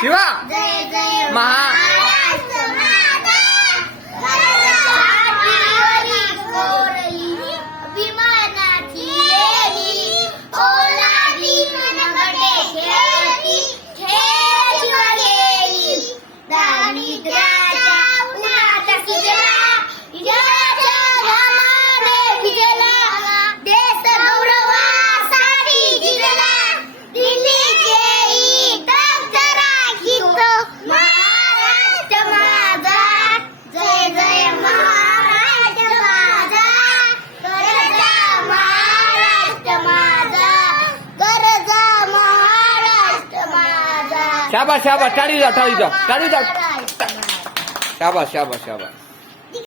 行了，妈。શાબાશ શાબાશ ટાળી જાઓ ટાળી જાઓ ટાળી જાઓ શાબાશ શાબાશ શાબાશ.